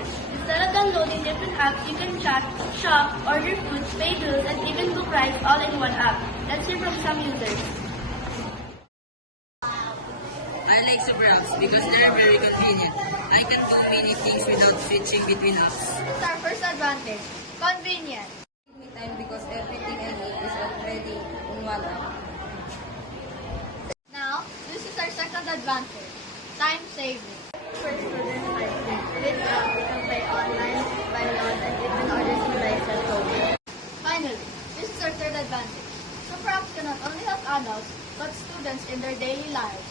much. Instead of downloading different apps, you can chat, shop, order food, pay bills, and even book rides all in one app. Let's hear from some users. I like super apps because they're very convenient. I can do many things without switching between apps. It's our first advantage. Convenient. Me time because everything I need is already in one app. Now, this is our second advantage. Time saving. For students like this, with app, we can play online, buy loans, and even order supplies at home. Finally, this is our third advantage. Super apps can not only help adults, but students in their daily lives.